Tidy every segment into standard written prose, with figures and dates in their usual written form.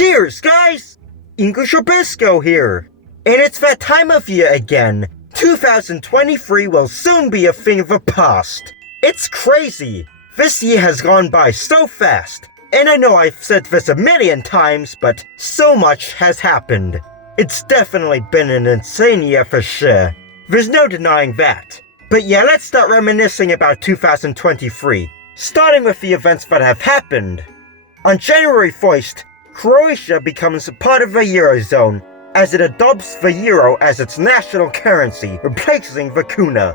Cheers, guys! English Rabisco here. And it's that time of year again. 2023 will soon be a thing of the past. It's crazy. This year has gone by so fast. And I know I've said this a million times, but so much has happened. It's definitely been an insane year for sure. There's no denying that. But yeah, let's start reminiscing about 2023, starting with the events that have happened. On January 1st, Croatia becomes part of the Eurozone, as it adopts the euro as its national currency, replacing the kuna.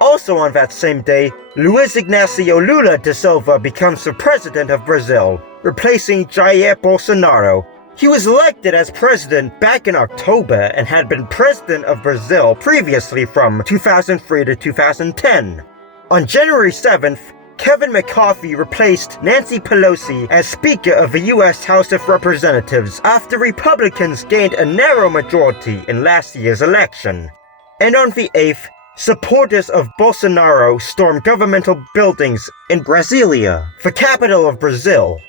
Also on that same day, Luiz Inácio Lula da Silva becomes the president of Brazil, replacing Jair Bolsonaro. He was elected as president back in October and had been president of Brazil previously from 2003 to 2010. On January 7th, Kevin McCarthy replaced Nancy Pelosi as Speaker of the U.S. House of Representatives after Republicans gained a narrow majority in last year's election. And on the 8th, supporters of Bolsonaro stormed governmental buildings in Brasilia, the capital of Brazil.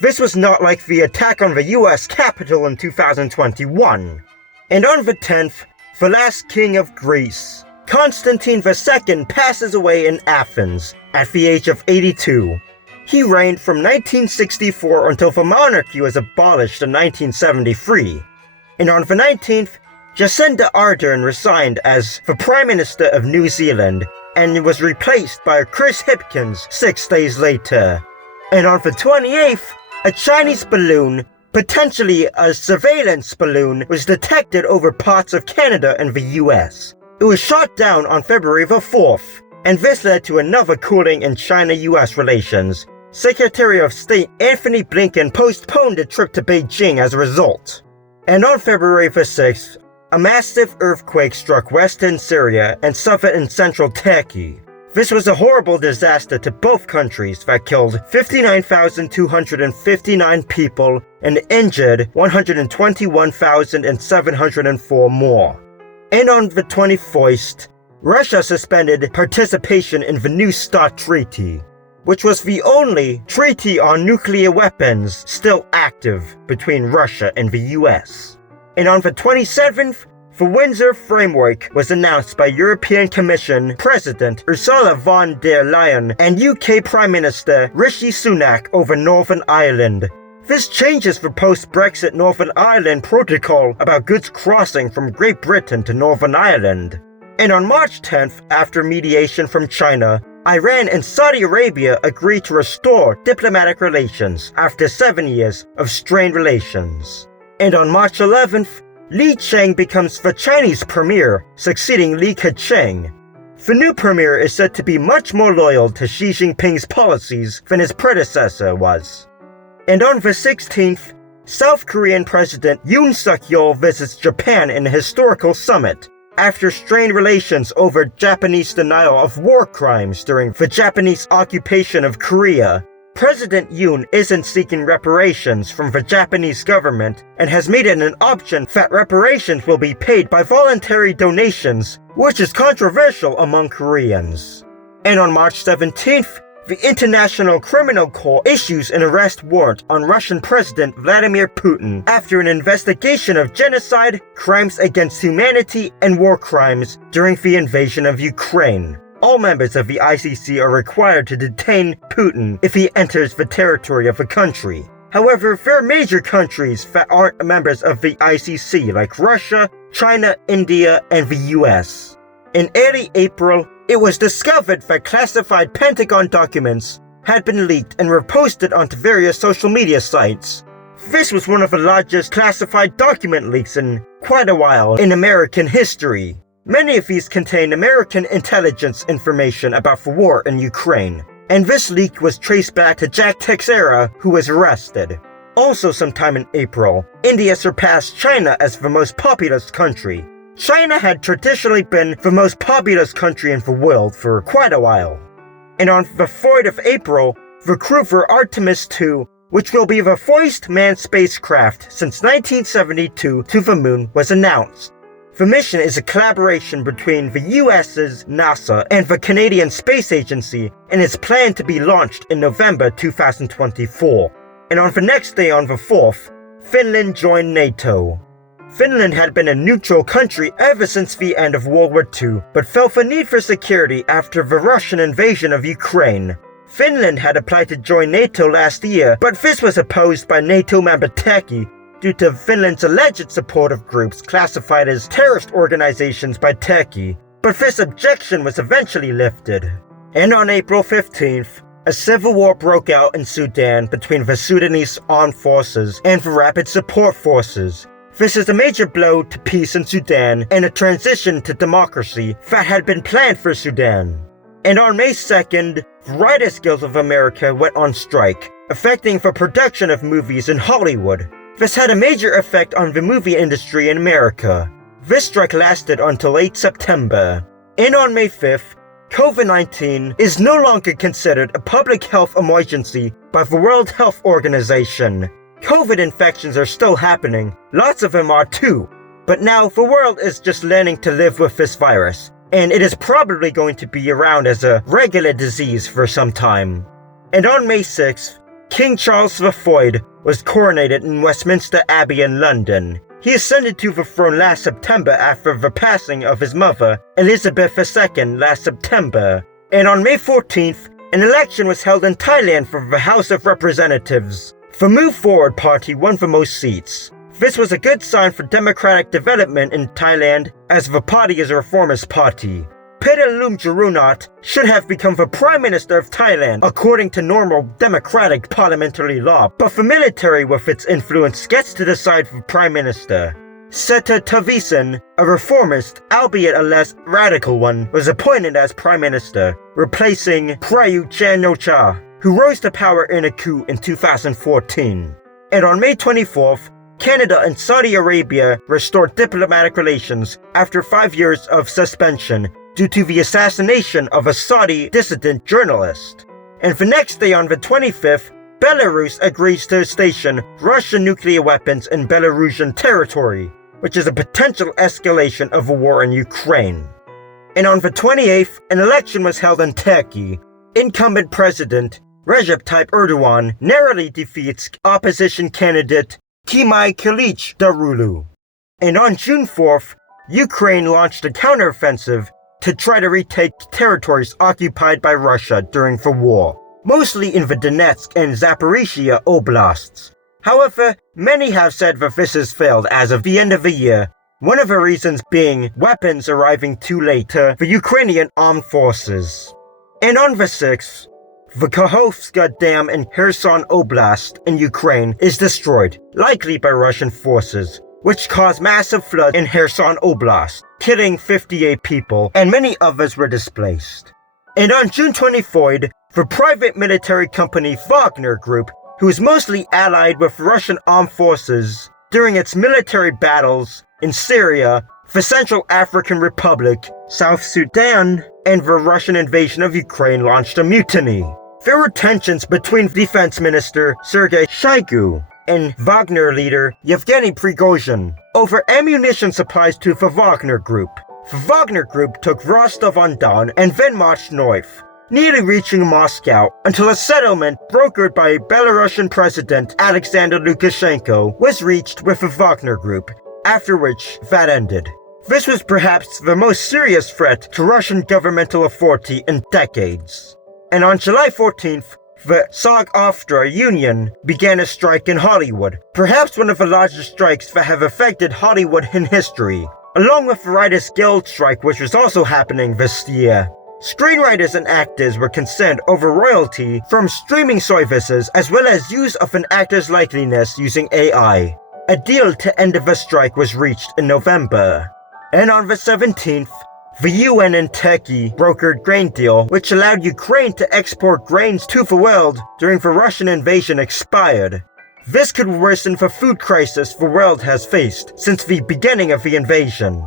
This was not like the attack on the U.S. Capitol in 2021. And on the 10th, the last king of Greece, Constantine II, passes away in Athens at the age of 82. He reigned from 1964 until the monarchy was abolished in 1973. And on the 19th, Jacinda Ardern resigned as the Prime Minister of New Zealand and was replaced by Chris Hipkins 6 days later. And on the 28th, a Chinese balloon, potentially a surveillance balloon, was detected over parts of Canada and the US. It was shot down on February the 4th, and this led to another cooling in China-US relations. Secretary of State Anthony Blinken postponed a trip to Beijing as a result. And on February the 6th, a massive earthquake struck western Syria and southern and central Turkey. This was a horrible disaster to both countries that killed 59,259 people and injured 121,704 more. And on the 21st, Russia suspended participation in the New START Treaty, which was the only treaty on nuclear weapons still active between Russia and the US. And on the 27th, the Windsor Framework was announced by European Commission President Ursula von der Leyen and UK Prime Minister Rishi Sunak over Northern Ireland. This changes the post-Brexit Northern Ireland Protocol about goods crossing from Great Britain to Northern Ireland. And on March 10th, after mediation from China, Iran and Saudi Arabia agreed to restore diplomatic relations after 7 years of strained relations. And on March 11th, Li Cheng becomes the Chinese premier, succeeding Li Keqiang. The new premier is said to be much more loyal to Xi Jinping's policies than his predecessor was. And on the 16th, South Korean President Yoon Suk-yeol visits Japan in a historical summit after strained relations over Japanese denial of war crimes during the Japanese occupation of Korea. President Yoon isn't seeking reparations from the Japanese government and has made it an option that reparations will be paid by voluntary donations, which is controversial among Koreans. And on March 17th, the International Criminal Court issues an arrest warrant on Russian President Vladimir Putin after an investigation of genocide, crimes against humanity, and war crimes during the invasion of Ukraine. All members of the ICC are required to detain Putin if he enters the territory of the country. However, there are major countries that aren't members of the ICC like Russia, China, India, and the US. In early April, it was discovered that classified Pentagon documents had been leaked and were posted onto various social media sites. This was one of the largest classified document leaks in quite a while in American history. Many of these contained American intelligence information about the war in Ukraine, and this leak was traced back to Jack Teixeira, who was arrested. Also sometime in April, India surpassed China as the most populous country. China had traditionally been the most populous country in the world for quite a while. And on the 4th of April, the crew for Artemis II, which will be the first manned spacecraft since 1972 to the moon, was announced. The mission is a collaboration between the US's NASA and the Canadian Space Agency and is planned to be launched in November 2024. And on the next day, on the 4th, Finland joined NATO. Finland had been a neutral country ever since the end of World War II, but felt the need for security after the Russian invasion of Ukraine. Finland had applied to join NATO last year, but this was opposed by NATO member Turkey due to Finland's alleged support of groups classified as terrorist organizations by Turkey, but this objection was eventually lifted. And on April 15th, a civil war broke out in Sudan between the Sudanese armed forces and the Rapid Support Forces. This is a major blow to peace in Sudan and a transition to democracy that had been planned for Sudan. And on May 2nd, the Writers Guild of America went on strike, affecting the production of movies in Hollywood. This had a major effect on the movie industry in America. This strike lasted until late September. And on May 5th, COVID-19 is no longer considered a public health emergency by the World Health Organization. COVID infections are still happening, lots of them are too, but now the world is just learning to live with this virus, and it is probably going to be around as a regular disease for some time. And on May 6th, King Charles III was coronated in Westminster Abbey in London. He ascended to the throne last September after the passing of his mother, Elizabeth II, last September. And on May 14th, an election was held in Thailand for the House of Representatives. The Move Forward Party won the most seats. This was a good sign for democratic development in Thailand, as the party is a reformist party. Pedalum Jarunat should have become the Prime Minister of Thailand according to normal democratic parliamentary law, but the military with its influence gets to decide the Prime Minister. Seta Thavisin, a reformist, albeit a less radical one, was appointed as Prime Minister, replacing Prayut Chan-o-cha, who rose to power in a coup in 2014. And on May 24th, Canada and Saudi Arabia restored diplomatic relations after 5 years of suspension due to the assassination of a Saudi dissident journalist. And the next day on the 25th, Belarus agrees to station Russian nuclear weapons in Belarusian territory, which is a potential escalation of a war in Ukraine. And on the 28th, an election was held in Turkey. Incumbent President Recep Tayyip Erdogan narrowly defeats opposition candidate Kemal Kılıçdaroğlu. And on June 4th, Ukraine launched a counteroffensive to try to retake territories occupied by Russia during the war, mostly in the Donetsk and Zaporizhia oblasts. However, many have said that this has failed as of the end of the year, one of the reasons being weapons arriving too late to the Ukrainian armed forces. And on the 6th, the Kakhovka Dam in Kherson Oblast in Ukraine is destroyed, likely by Russian forces, which caused massive flood in Kherson Oblast, killing 58 people, and many others were displaced. And on June 23rd, the private military company Wagner Group, who is mostly allied with Russian armed forces during its military battles in Syria, the Central African Republic, South Sudan, and the Russian invasion of Ukraine launched a mutiny. There were tensions between Defense Minister Sergei Shoigu and Wagner leader Yevgeny Prigozhin over ammunition supplies to the Wagner Group. The Wagner Group took Rostov-on-Don and then marched north, nearly reaching Moscow until a settlement brokered by Belarusian President Alexander Lukashenko was reached with the Wagner Group, after which that ended. This was perhaps the most serious threat to Russian governmental authority in decades. And on July 14th, the SAG-AFTRA union began a strike in Hollywood, perhaps one of the largest strikes that have affected Hollywood in history, along with the Writers Guild strike, which was also happening this year. Screenwriters and actors were concerned over royalty from streaming services as well as use of an actor's likeness using AI. A deal to end the strike was reached in November. And on the 17th, the UN and Turkey brokered grain deal which allowed Ukraine to export grains to the world during the Russian invasion expired. This could worsen the food crisis the world has faced since the beginning of the invasion.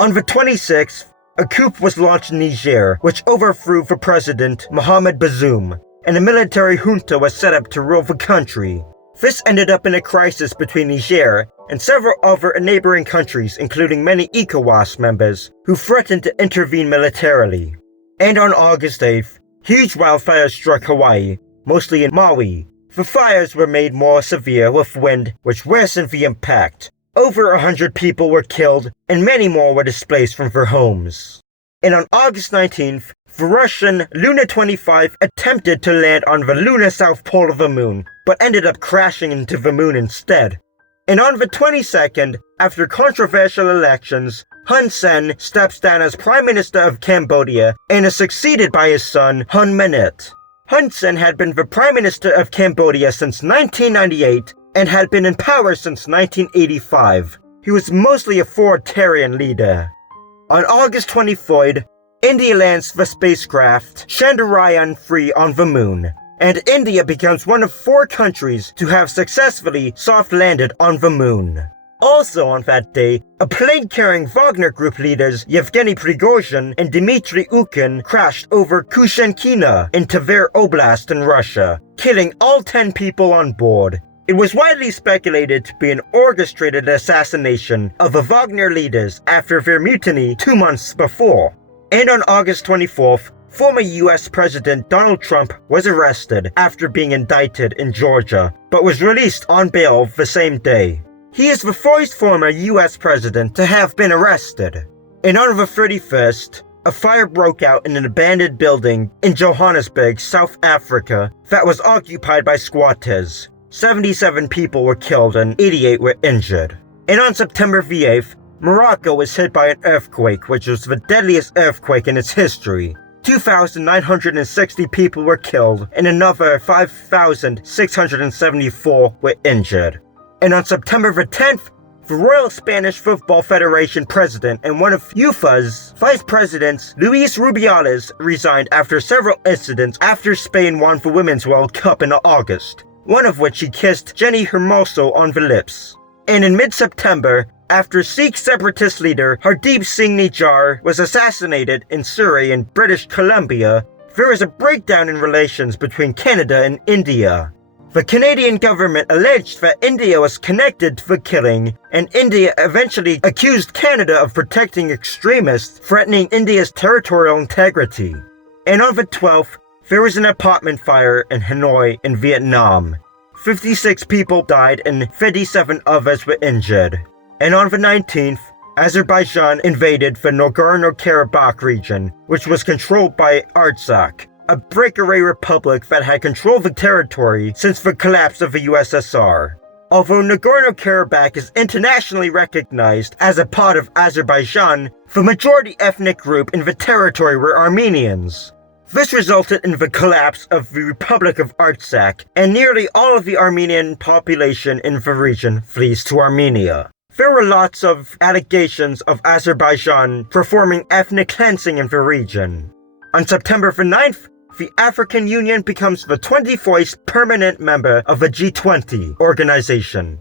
On the 26th, a coup was launched in Niger which overthrew the president Mohamed Bazoum, and a military junta was set up to rule the country. This ended up in a crisis between Niger and several other neighboring countries, including many ECOWAS members, who threatened to intervene militarily. And on August 8th, huge wildfires struck Hawaii, mostly in Maui. The fires were made more severe with wind, which worsened the impact. Over 100 people were killed, and many more were displaced from their homes. And on August 19th, the Russian Luna 25 attempted to land on the lunar south pole of the moon, but ended up crashing into the moon instead. And on the 22nd, after controversial elections, Hun Sen steps down as Prime Minister of Cambodia and is succeeded by his son, Hun Manet. Hun Sen had been the Prime Minister of Cambodia since 1998 and had been in power since 1985. He was mostly a authoritarian leader. On August 23rd, India lands the spacecraft Chandrayaan-3 on the moon, and India becomes one of 4 countries to have successfully soft-landed on the moon. Also on that day, a plane carrying Wagner Group leaders Yevgeny Prigozhin and Dmitry Ukhin crashed over Kushenkina in Tver Oblast in Russia, killing all 10 people on board. It was widely speculated to be an orchestrated assassination of the Wagner leaders after their mutiny 2 months before. And on August 24th, former US President Donald Trump was arrested after being indicted in Georgia, but was released on bail the same day. He is the first former US president to have been arrested. And on the 31st, a fire broke out in an abandoned building in Johannesburg, South Africa, that was occupied by squatters. 77 people were killed and 88 were injured. And on September the 8th, Morocco was hit by an earthquake, which was the deadliest earthquake in its history. 2,960 people were killed and another 5,674 were injured. And on September the 10th, the Royal Spanish Football Federation president and one of UFA's vice presidents, Luis Rubiales, resigned after several incidents after Spain won the Women's World Cup in August, one of which he kissed Jenny Hermoso on the lips. And in mid-September, after Sikh separatist leader Hardeep Singh Nijjar was assassinated in Surrey in British Columbia, there was a breakdown in relations between Canada and India. The Canadian government alleged that India was connected to the killing, and India eventually accused Canada of protecting extremists threatening India's territorial integrity. And on the 12th, there was an apartment fire in Hanoi in Vietnam. 56 people died and 57 others were injured. And on the 19th, Azerbaijan invaded the Nagorno-Karabakh region, which was controlled by Artsakh, a breakaway republic that had controlled the territory since the collapse of the USSR. Although Nagorno-Karabakh is internationally recognized as a part of Azerbaijan, the majority ethnic group in the territory were Armenians. This resulted in the collapse of the Republic of Artsakh, and nearly all of the Armenian population in the region flees to Armenia. There were lots of allegations of Azerbaijan performing ethnic cleansing in the region. On September the 9th, the African Union becomes the 21st permanent member of the G20 organization.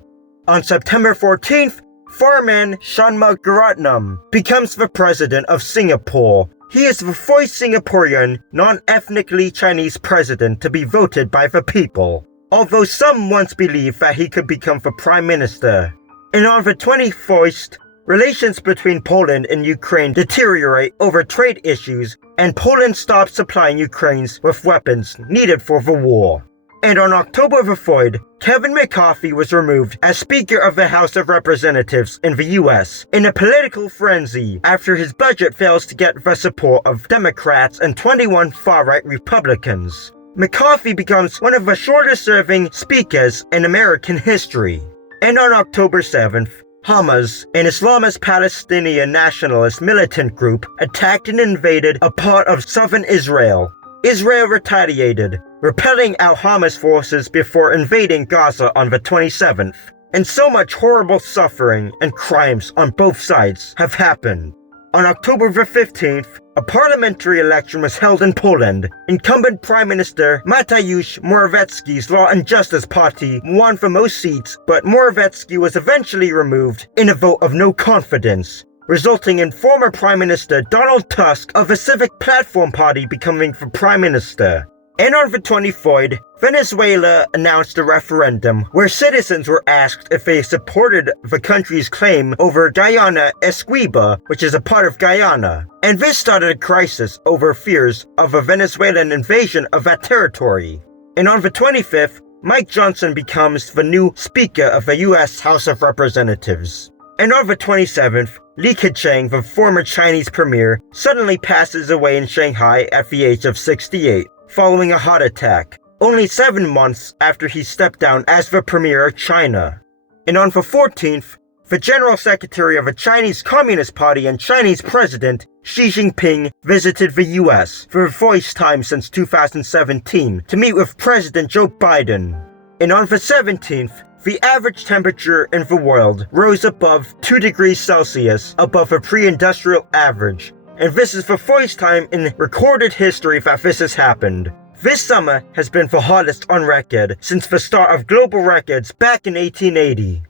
On September 14th, Tharman Shanmugaratnam becomes the president of Singapore. He is the first Singaporean non-ethnically Chinese president to be voted by the people, although some once believed that he could become the prime minister. And on the 21st, relations between Poland and Ukraine deteriorate over trade issues, and Poland stops supplying Ukraine with weapons needed for the war. And on October the 3rd, Kevin McCarthy was removed as Speaker of the House of Representatives in the US in a political frenzy after his budget fails to get the support of Democrats and 21 far-right Republicans. McCarthy becomes one of the shortest-serving speakers in American history. And on October 7th, Hamas, an Islamist Palestinian nationalist militant group, attacked and invaded a part of southern Israel. Israel retaliated, repelling out Hamas forces before invading Gaza on the 27th. And so much horrible suffering and crimes on both sides have happened. On October the 15th, a parliamentary election was held in Poland. Incumbent Prime Minister Mateusz Morawiecki's Law and Justice Party won the most seats, but Morawiecki was eventually removed in a vote of no confidence, resulting in former Prime Minister Donald Tusk of the Civic Platform Party becoming the Prime Minister. And on the 23rd, Venezuela announced a referendum where citizens were asked if they supported the country's claim over Guyana Esquiva, which is a part of Guyana. And this started a crisis over fears of a Venezuelan invasion of that territory. And on the 25th, Mike Johnson becomes the new Speaker of the U.S. House of Representatives. And on the 27th, Li Keqiang, the former Chinese premier, suddenly passes away in Shanghai at the age of 68, following a heart attack, only 7 months after he stepped down as the premier of China. And on the 14th, the General Secretary of the Chinese Communist Party and Chinese President Xi Jinping visited the US for the first time since 2017 to meet with President Joe Biden. And on the 17th, the average temperature in the world rose above 2 degrees Celsius above the pre-industrial average, and this is the first time in recorded history that this has happened. This summer has been the hottest on record since the start of global records back in 1880.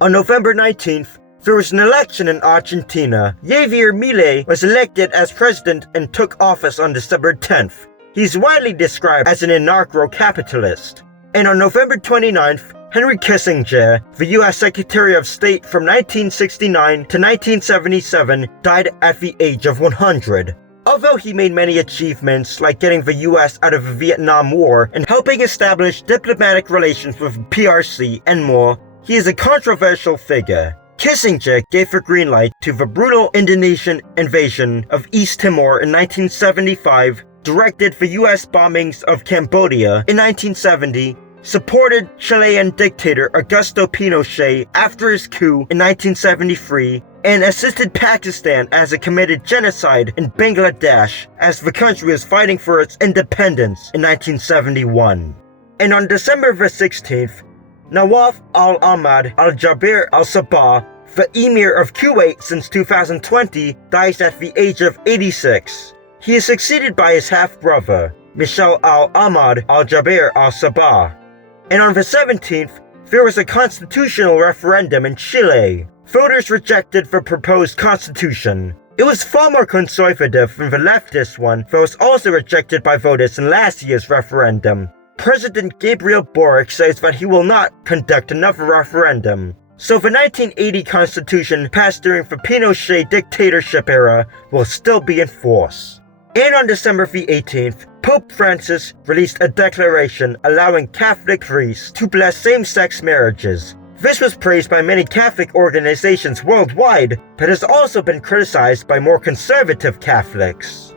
On November 19th, there was an election in Argentina. Javier Milei was elected as president and took office on December 10th. He's widely described as an anarcho-capitalist. And on November 29th, Henry Kissinger, the U.S. Secretary of State from 1969 to 1977, died at the age of 100. Although he made many achievements like getting the US out of the Vietnam War and helping establish diplomatic relations with PRC and more, he is a controversial figure. Kissinger gave the green light to the brutal Indonesian invasion of East Timor in 1975, directed the US bombings of Cambodia in 1970, supported Chilean dictator Augusto Pinochet after his coup in 1973, and assisted Pakistan as it committed genocide in Bangladesh as the country was fighting for its independence in 1971. And on December the 16th, Nawaf al-Ahmad al-Jaber al-Sabah, the Emir of Kuwait since 2020, dies at the age of 86. He is succeeded by his half-brother, Michel al-Ahmad al-Jaber al-Sabah. And on the 17th, there was a constitutional referendum in Chile. Voters rejected the proposed constitution. It was far more conservative than the leftist one that was also rejected by voters in last year's referendum. President Gabriel Boric says that he will not conduct another referendum. So the 1980 constitution passed during the Pinochet dictatorship era will still be in force. And on December the 18th, Pope Francis released a declaration allowing Catholic priests to bless same-sex marriages. This was praised by many Catholic organizations worldwide, but has also been criticized by more conservative Catholics.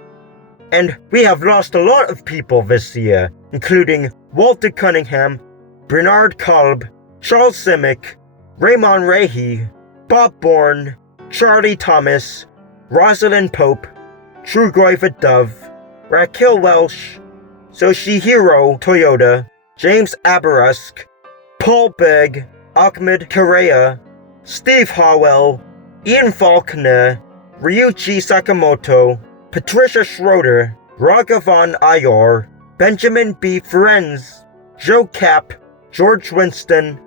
And we have lost a lot of people this year, including Walter Cunningham, Bernard Kolb, Charles Simic, Raymond Rahe, Bob Bourne, Charlie Thomas, Rosalind Pope, Trugoy the Dove, Raquel Welsh, Soshihiro Toyota, James Abarusk, Paul Begg, Ahmed Correa, Steve Howell, Ian Faulkner, Ryuichi Sakamoto, Patricia Schroeder, Raghavan Iyer, Benjamin B. Ferenz, Joe Kapp, George Winston,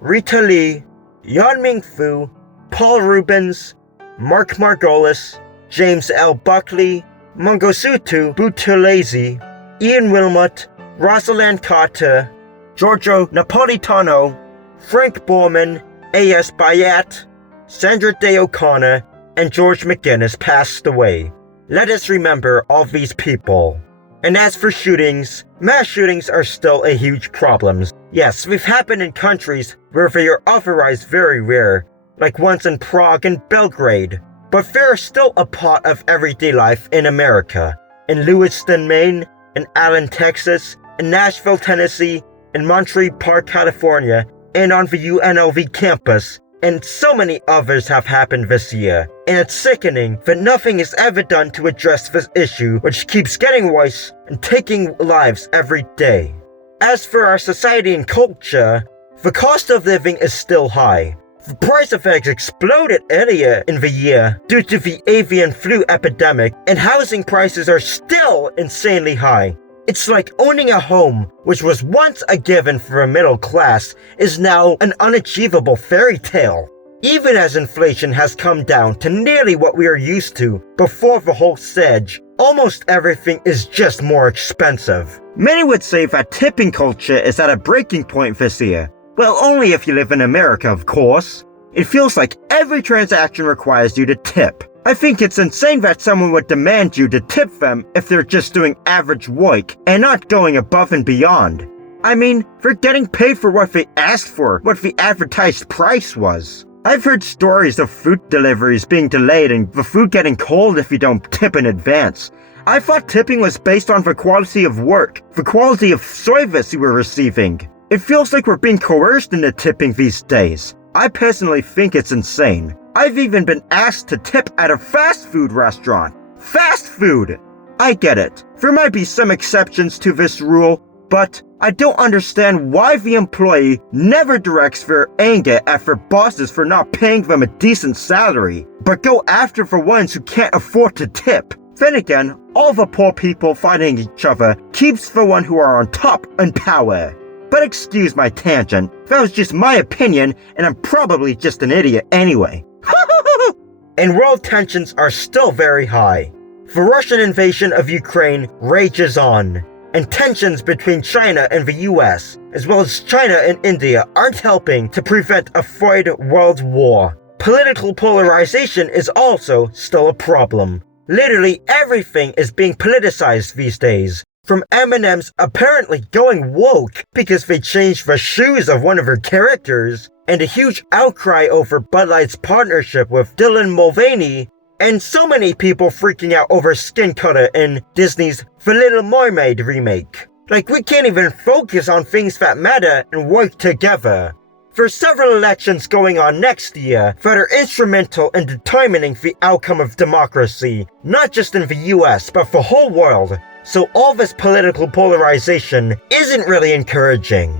Rita Lee, Yanming Fu, Paul Rubens, Mark Margolis, James L. Buckley, Mangosuthu Buthelezi, Ian Wilmot, Rosalind Carter, Giorgio Napolitano, Frank Borman, A.S. Bayat, Sandra Day O'Connor, and George McGinnis passed away. Let us remember all these people. And as for shootings, mass shootings are still a huge problem. Yes, they've happened in countries where they are otherwise very rare, like ones in Prague and Belgrade. But they are still a part of everyday life in America. In Lewiston, Maine, in Allen, Texas, in Nashville, Tennessee, in Monterey Park, California, and on the UNLV campus, and so many others have happened this year. And it's sickening that nothing is ever done to address this issue, which keeps getting worse and taking lives every day. As for our society and culture, the cost of living is still high. The price of eggs exploded earlier in the year due to the avian flu epidemic, and housing prices are still insanely high. It's like owning a home, which was once a given for a middle class, is now an unachievable fairy tale. Even as inflation has come down to nearly what we are used to before the whole surge, almost everything is just more expensive. Many would say that tipping culture is at a breaking point this year. Well, only if you live in America, of course. It feels like every transaction requires you to tip. I think it's insane that someone would demand you to tip them if they're just doing average work and not going above and beyond. I mean, they're getting paid for what they asked for, what the advertised price was. I've heard stories of food deliveries being delayed and the food getting cold if you don't tip in advance. I thought tipping was based on the quality of work, the quality of service you were receiving. It feels like we're being coerced into tipping these days. I personally think it's insane. I've even been asked to tip at a fast food restaurant. Fast food! I get it. There might be some exceptions to this rule, but I don't understand why the employee never directs their anger at their bosses for not paying them a decent salary, but go after the ones who can't afford to tip. Then again, all the poor people fighting each other keeps the one who are on top in power. But excuse my tangent, that was just my opinion, and I'm probably just an idiot anyway. And world tensions are still very high. The Russian invasion of Ukraine rages on, and tensions between China and the US, as well as China and India, aren't helping to prevent a third world war. Political polarization is also still a problem. Literally everything is being politicized these days, from M&M's apparently going woke because they changed the shoes of one of their characters, and a huge outcry over Bud Light's partnership with Dylan Mulvaney, and so many people freaking out over skin color in Disney's The Little Mermaid remake. Like, we can't even focus on things that matter and work together. There's several elections going on next year that are instrumental in determining the outcome of democracy, not just in the US, but the whole world. So all this political polarization isn't really encouraging.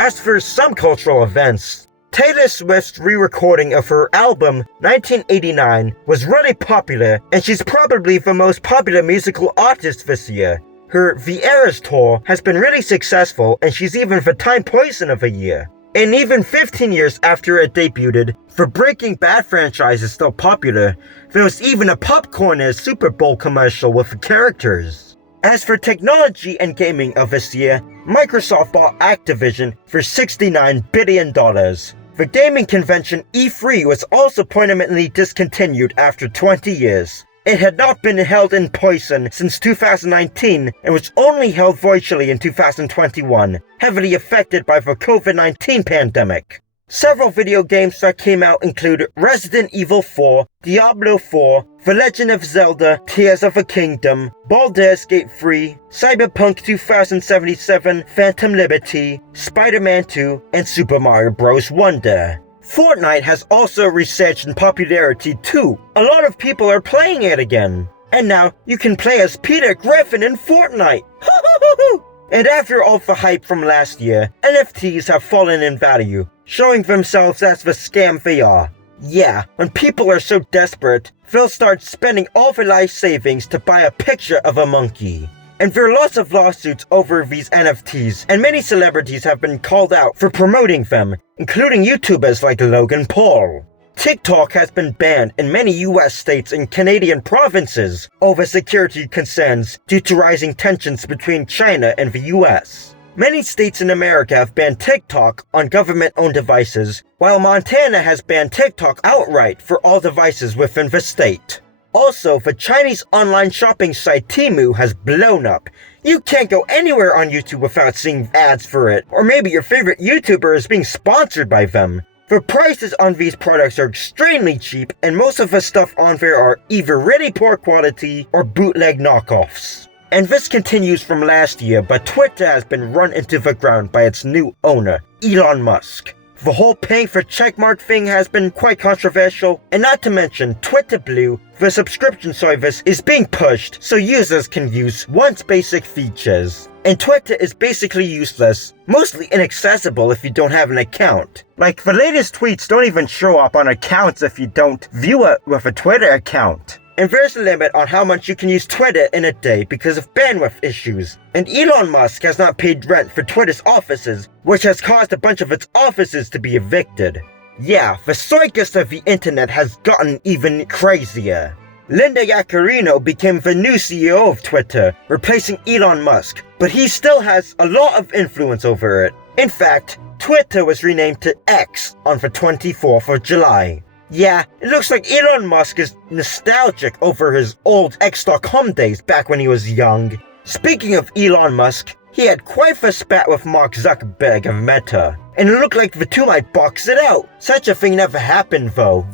As for some cultural events, Taylor Swift's re-recording of her album 1989 was really popular, and she's probably the most popular musical artist this year. Her The Eras tour has been really successful, and she's even the Time Person of the Year. And even 15 years after it debuted, the Breaking Bad franchise is still popular. There was even a Popcorners Super Bowl commercial with the characters. As for technology and gaming of this year, Microsoft bought Activision for $69 billion. The gaming convention E3 was also permanently discontinued after 20 years. It had not been held in person since 2019 and was only held virtually in 2021, heavily affected by the COVID-19 pandemic. Several video games that came out include Resident Evil 4, Diablo 4, The Legend of Zelda, Tears of the Kingdom, Baldur's Gate 3, Cyberpunk 2077, Phantom Liberty, Spider-Man 2, and Super Mario Bros. Wonder. Fortnite has also resurged in popularity too. A lot of people are playing it again. And now you can play as Peter Griffin in Fortnite. And after all the hype from last year, NFTs have fallen in value, showing themselves as the scam they are. Yeah, when people are so desperate, they'll start spending all their life savings to buy a picture of a monkey. And there are lots of lawsuits over these NFTs, and many celebrities have been called out for promoting them, including YouTubers like Logan Paul. TikTok has been banned in many US states and Canadian provinces over security concerns due to rising tensions between China and the US. Many states in America have banned TikTok on government-owned devices, while Montana has banned TikTok outright for all devices within the state. Also, the Chinese online shopping site Temu has blown up. You can't go anywhere on YouTube without seeing ads for it, or maybe your favorite YouTuber is being sponsored by them. The prices on these products are extremely cheap, and most of the stuff on there are either really poor quality or bootleg knockoffs. And this continues from last year, but Twitter has been run into the ground by its new owner, Elon Musk. The whole paying for checkmark thing has been quite controversial, and not to mention Twitter Blue, the subscription service, is being pushed so users can use once basic features. And Twitter is basically useless, mostly inaccessible if you don't have an account. Like, the latest tweets don't even show up on accounts if you don't view it with a Twitter account. And there's a limit on how much you can use Twitter in a day because of bandwidth issues. And Elon Musk has not paid rent for Twitter's offices, which has caused a bunch of its offices to be evicted. Yeah, the circus of the internet has gotten even crazier. Linda Yaccarino became the new CEO of Twitter, replacing Elon Musk, but he still has a lot of influence over it. In fact, Twitter was renamed to X on the 24th of July. Yeah, it looks like Elon Musk is nostalgic over his old X.com days back when he was young. Speaking of Elon Musk, he had quite a spat with Mark Zuckerberg of Meta, and it looked like the two might box it out. Such a thing never happened though.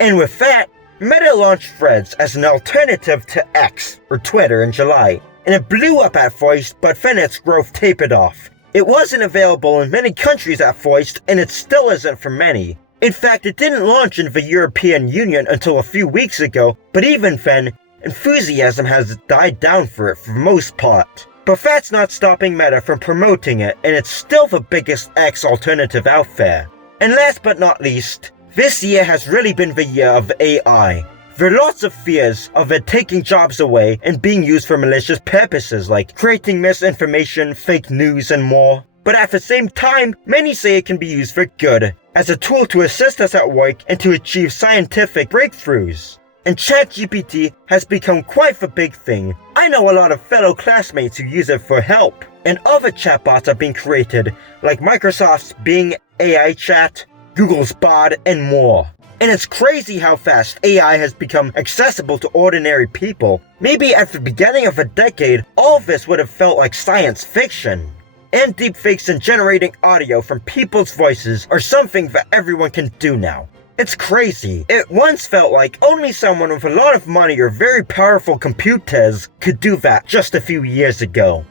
And with that, Meta launched Threads as an alternative to X, or Twitter, in July, and it blew up at first, but then its growth tapered off. It wasn't available in many countries at first, and it still isn't for many. In fact, it didn't launch in the European Union until a few weeks ago, but even then, enthusiasm has died down for it for the most part. But that's not stopping Meta from promoting it, and it's still the biggest X alternative out there. And last but not least, this year has really been the year of AI. There are lots of fears of it taking jobs away and being used for malicious purposes like creating misinformation, fake news, and more. But at the same time, many say it can be used for good, as a tool to assist us at work and to achieve scientific breakthroughs. And ChatGPT has become quite the big thing. I know a lot of fellow classmates who use it for help, and other chatbots are being created, like Microsoft's Bing AI Chat, Google's Bard, and more. And it's crazy how fast AI has become accessible to ordinary people. Maybe at the beginning of the decade, all of this would have felt like science fiction. And deepfakes and generating audio from people's voices are something that everyone can do now. It's crazy. It once felt like only someone with a lot of money or very powerful computers could do that just a few years ago.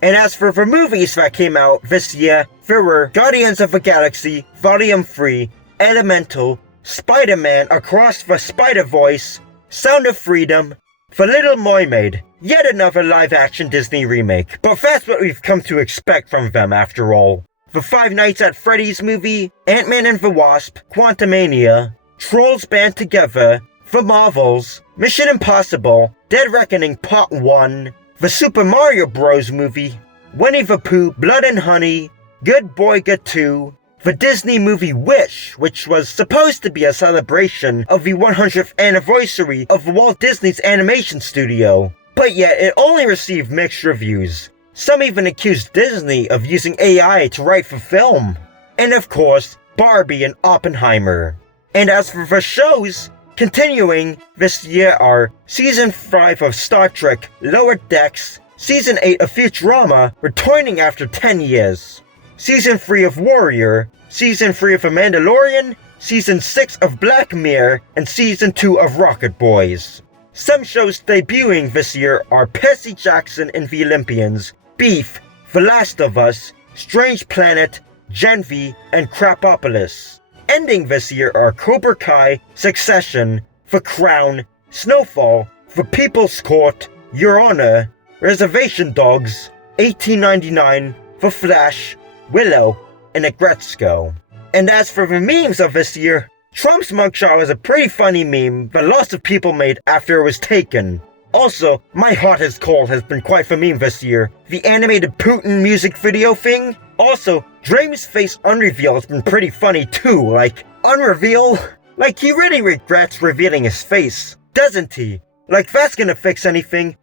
And as for the movies that came out this year, there were Guardians of the Galaxy, Volume 3, Elemental, Spider-Man Across the Spider-Verse, Sound of Freedom, The Little Mermaid, yet another live-action Disney remake, but that's what we've come to expect from them after all. The Five Nights at Freddy's movie, Ant-Man and the Wasp, Quantumania, Trolls Band Together, The Marvels, Mission Impossible, Dead Reckoning Part 1, the Super Mario Bros. Movie, Winnie the Pooh, Blood and Honey, Good Boy Good 2, the Disney movie Wish, which was supposed to be a celebration of the 100th anniversary of Walt Disney's animation studio, but yet it only received mixed reviews. Some even accused Disney of using AI to write the film. And of course, Barbie and Oppenheimer. And as for the shows, continuing this year are Season 5 of Star Trek Lower Decks, Season 8 of Futurama, returning after 10 years, Season 3 of Warrior, Season 3 of The Mandalorian, Season 6 of Black Mirror, and Season 2 of Rocket Boys. Some shows debuting this year are Percy Jackson and the Olympians, Beef, The Last of Us, Strange Planet, Gen V, and Crapopolis. Ending this year are Cobra Kai, Succession, The Crown, Snowfall, The People's Court, Your Honor, Reservation Dogs, 1899, The Flash, Willow, and Agretzko. And as for the memes of this year, Trump's mugshot was a pretty funny meme that lots of people made after it was taken. Also, My Heart Is Cold has been quite the meme this year. The animated Putin music video thing. Also, Dream's face unreveal has been pretty funny too, like, unreveal? Like he really regrets revealing his face, doesn't he? Like that's gonna fix anything?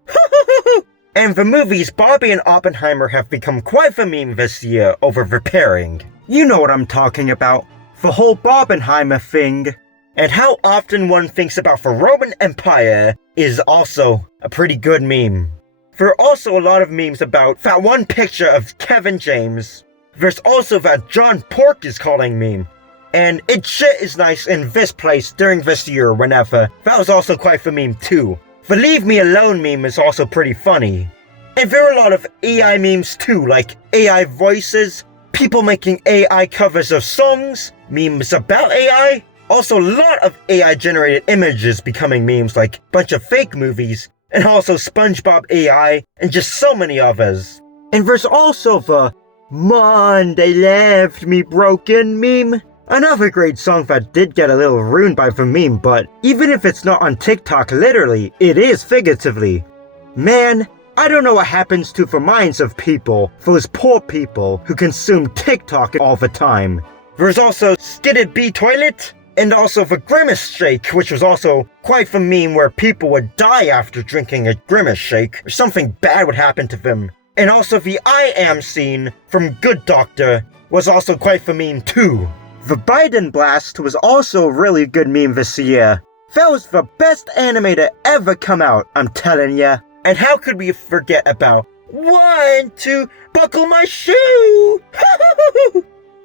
And the movies Barbie and Oppenheimer have become quite the meme this year over repairing. You know what I'm talking about. The whole Barbenheimer thing. And how often one thinks about the Roman Empire is also a pretty good meme. There are also a lot of memes about that one picture of Kevin James. There's also that John Pork is calling meme. And it shit is nice in this place during this year whenever. That was also quite the meme too. The Leave Me Alone meme is also pretty funny. And there are a lot of AI memes too, like AI voices, people making AI covers of songs, memes about AI. Also a lot of AI generated images becoming memes like a bunch of fake movies, and also SpongeBob AI, and just so many others. And there's also the Monday Left Me Broken meme. Another great song that did get a little ruined by the meme, but even if it's not on TikTok literally, it is figuratively. Man, I don't know what happens to the minds of people, those poor people who consume TikTok all the time. There's also Skidded Bee Toilet, and also the Grimace Shake, which was also quite the meme where people would die after drinking a Grimace Shake, or something bad would happen to them. And also the I Am scene from Good Doctor was also quite the meme too. The Biden Blast was also a really good meme this year. That was the best anime to ever come out, I'm telling ya. And how could we forget about 1, 2, buckle my shoe!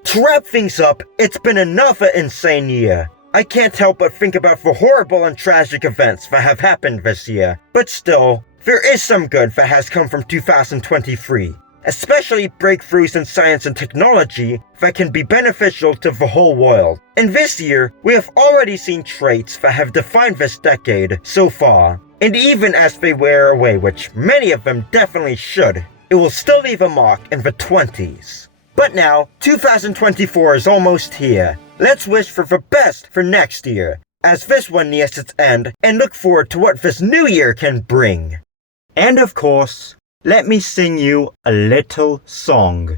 To wrap things up, it's been another insane year. I can't help but think about the horrible and tragic events that have happened this year, but still, there is some good that has come from 2023, especially breakthroughs in science and technology that can be beneficial to the whole world. And this year, we have already seen traits that have defined this decade so far, and even as they wear away, which many of them definitely should, it will still leave a mark in the 20s. But now, 2024 is almost here. Let's wish for the best for next year, as this one nears its end, and look forward to what this new year can bring. And of course, let me sing you a little song.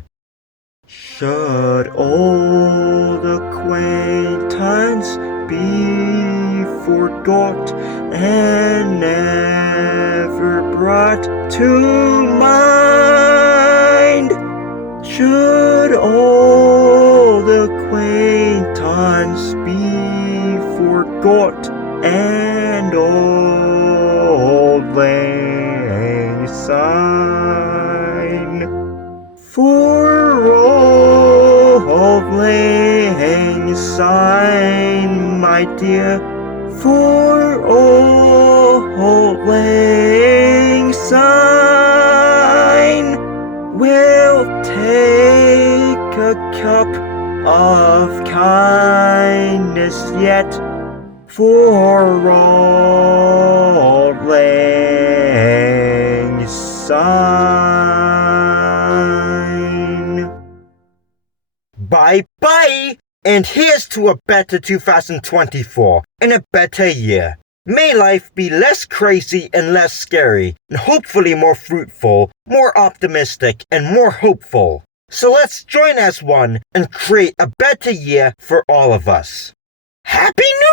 Should old acquaintance be forgot and never brought to mind? Should old acquaintance be forgot and old lang syne? For old lang syne, my dear, for old lang syne, we'll take a cup of kindness yet for old lang syne. Bye-bye! And here's to a better 2024 and a better year. May life be less crazy and less scary, and hopefully more fruitful, more optimistic, and more hopeful. So let's join as one and create a better year for all of us. Happy New